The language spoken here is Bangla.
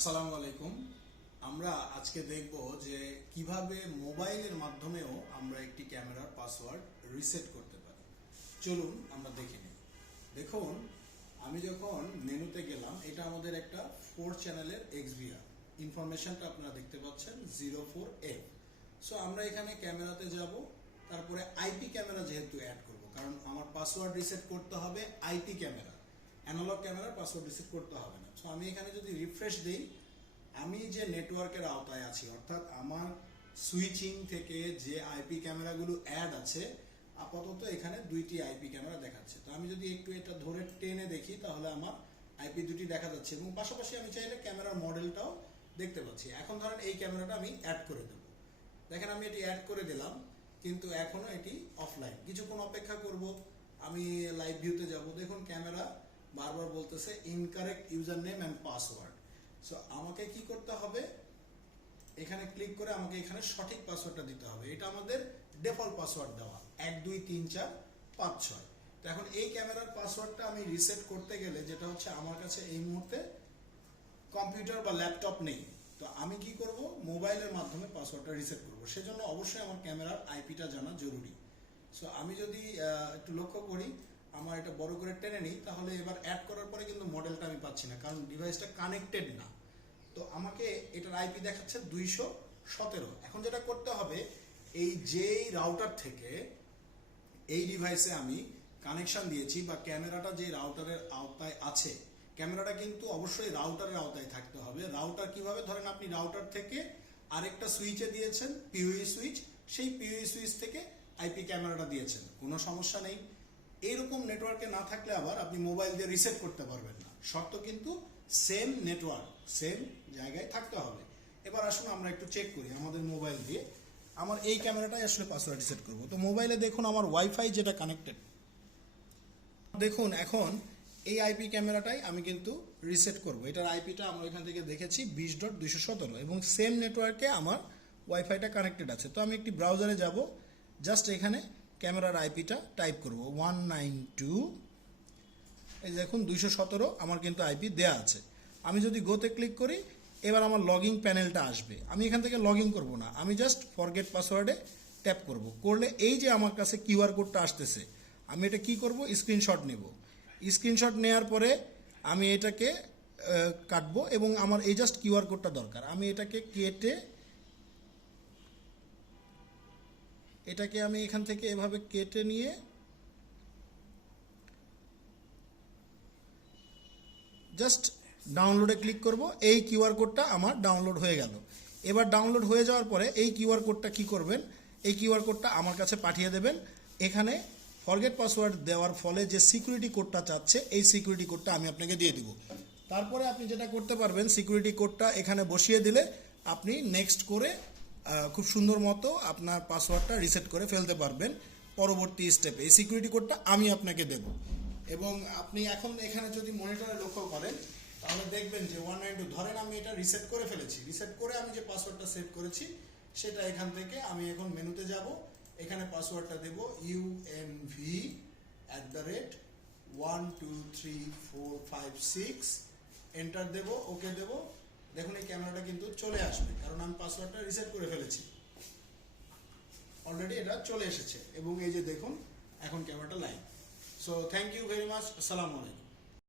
আসসালামু আলাইকুম। আমরা আজকে দেখব যে কিভাবে মোবাইলের মাধ্যমেও আমরা একটি ক্যামেরার পাসওয়ার্ড রিসেট করতে পারি। চলুন আমরা দেখে নিই। দেখুন, আমি যখন মেনুতে গেলাম, এটা আমাদের একটা 4 চ্যানেলের XVR ইনফরমেশনটা আপনারা দেখতে পাচ্ছেন 04F। সো আমরা এখানে ক্যামেরাতে যাব, তারপরে আইপি ক্যামেরা যেহেতু অ্যাড করব, কারণ আমার পাসওয়ার্ড রিসেট করতে হবে আইপি ক্যামেরা, অ্যানালগ ক্যামেরার পাসওয়ার্ড রিসেট করতে হবে না। সো আমি এখানে যদি রিফ্রেশ দিই, আমি যে নেটওয়ার্কের আওতায় আছি, অর্থাৎ আমার সুইচিং থেকে যে আইপি ক্যামেরাগুলো অ্যাড আছে, আপাতত এখানে 2টি আইপি ক্যামেরা দেখাচ্ছে। তো আমি যদি একটু এটা ধরে টেনে দেখি, তাহলে আমার আইপি 2টি দেখা যাচ্ছে এবং পাশাপাশি আমি চাইলে ক্যামেরার মডেলটাও দেখতে পাচ্ছি। এখন ধরেন এই ক্যামেরাটা আমি অ্যাড করে দেব। দেখেন আমি এটি অ্যাড করে দিলাম, কিন্তু এখনো এটি অফলাইন। কিছুক্ষণ অপেক্ষা করব, আমি লাইভ ভিউতে যাব। দেখুন ক্যামেরা বারবার বলতেছে incorrect user name and password. So আমাকে কি করতে হবে, এখানে ক্লিক করে আমাকে এখানে সঠিক পাসওয়ার্ডটা দিতে হবে। এটা আমাদের ডিফল্ট পাসওয়ার্ড দেওয়া 1 2 3 4 5 6। তো এখন এই ক্যামেরার পাসওয়ার্ডটা আমি রিসেট করতে গেলে, যেটা হচ্ছে আমার কাছে এই মুহূর্তে কম্পিউটার বা ল্যাপটপ নেই, তো আমি কি করব, মোবাইলের মাধ্যমে পাসওয়ার্ডটা রিসেট করব। সেজন্য অবশ্যই আমার ক্যামেরার আইপিটা জানা জরুরি। সো আমি যদি একটু লক্ষ্য করি, আমার এটা বড় করে টেনে নিই, তাহলে এবার অ্যাড করার পরে কিন্তু মডেলটা আমি পাচ্ছি না, কারণ ডিভাইসটা কানেক্টেড না। তো আমাকে এটার আইপি দেখাচ্ছে 217। এখন যেটা করতে হবে, এই যেই রাউটার থেকে এই ডিভাইসে আমি কানেকশন দিয়েছি বা ক্যামেরাটা যে রাউটারের আওতায় আছে, ক্যামেরাটা কিন্তু অবশ্যই রাউটারের আওতায় থাকতে হবে। রাউটার কিভাবে, ধরেন আপনি রাউটার থেকে আরেকটা সুইচে দিয়েছেন, পিওই সুইচ, সেই পিওই সুইচ থেকে আইপি ক্যামেরাটা দিয়েছেন, কোনো সমস্যা নেই। এইরকম নেটওয়ার্কে না থাকলে আবার আপনি মোবাইল দিয়ে রিসেট করতে পারবেন না। শর্ত কিন্তু সেম নেটওয়ার্ক, সেম জায়গায় থাকতে হবে। এবার আসুন আমরা একটু চেক করি আমাদের মোবাইল দিয়ে। আমার এই ক্যামেরাটাই আসলে পাসওয়ার্ড রিসেট করব। তো মোবাইলে দেখুন আমার ওয়াইফাই যেটা কানেক্টেড, দেখুন এখন এই আইপি ক্যামেরাটাই আমি কিন্তু রিসেট করব। এটার আইপিটা আমরা এখান থেকে দেখেছি 20.217 এবং সেম নেটওয়ার্কে আমার ওয়াইফাইটা কানেক্টেড আছে। তো আমি একটি ব্রাউজারে যাব, জাস্ট এখানে ক্যামেরার আইপিটা টাইপ করব 192, এই দেখুন 217 আমার কিন্তু আইপি দেয়া আছে। আমি যদি গোতে ক্লিক করি, এবার আমার লগইন প্যানেলটা আসবে। আমি এখান থেকে লগ ইন করবো না, আমি জাস্ট ফরগেট পাসওয়ার্ডে ট্যাপ করব। করলে এই যে আমার কাছে কিউআর কোডটা আসতেছে, আমি এটা কি করব, স্ক্রিনশট নেব। স্ক্রিনশট নেওয়ার পরে আমি এটাকে কাটবো এবং আমার এই জাস্ট কিউআর কোডটা দরকার। আমি এটাকে আমি এখান থেকে এভাবে কেটে নিয়ে জাস্ট ডাউনলোডে ক্লিক করব। এই কিউআর কোডটা আমার ডাউনলোড হয়ে গেল। এবার ডাউনলোড হয়ে যাওয়ার পরে এই কিউআর কোডটা কি করবেন, এই কিউআর কোডটা আমার কাছে পাঠিয়ে দেবেন। এখানে ফরগেট পাসওয়ার্ড দেওয়ার ফলে যে সিকিউরিটি কোডটা চাচ্ছে, এই সিকিউরিটি কোডটা আমি আপনাকে দিয়ে দিব। তারপরে আপনি যেটা করতে পারবেন, সিকিউরিটি কোডটা এখানে বসিয়ে দিলে আপনি নেক্সট করে খুব সুন্দর মতো আপনার পাসওয়ার্ডটা রিসেট করে ফেলতে পারবেন পরবর্তী স্টেপে। এই সিকিউরিটি কোডটা আমি আপনাকে দেব। এবং আপনি এখন এখানে যদি মনিটরে লক্ষ্য করেন, তাহলে দেখবেন যে 192, ধরেন আমি এটা রিসেট করে ফেলেছি। রিসেট করে আমি যে পাসওয়ার্ডটা সেট করেছি, সেটা এখান থেকে আমি এখন মেনুতে যাব, এখানে পাসওয়ার্ডটা দেব UMV@12345 এন্টার দেব, ওকে দেব। দেখুন এই ক্যামেরাটা কিন্তু চলে আসবে, কারণ আমি পাসওয়ার্ডটা রিসেট করে ফেলেছি। অলরেডি এটা চলে এসেছে এবং এই যে দেখুন এখন ক্যামেরাটা live. So thank you very much. আসসালামু আলাইকুম।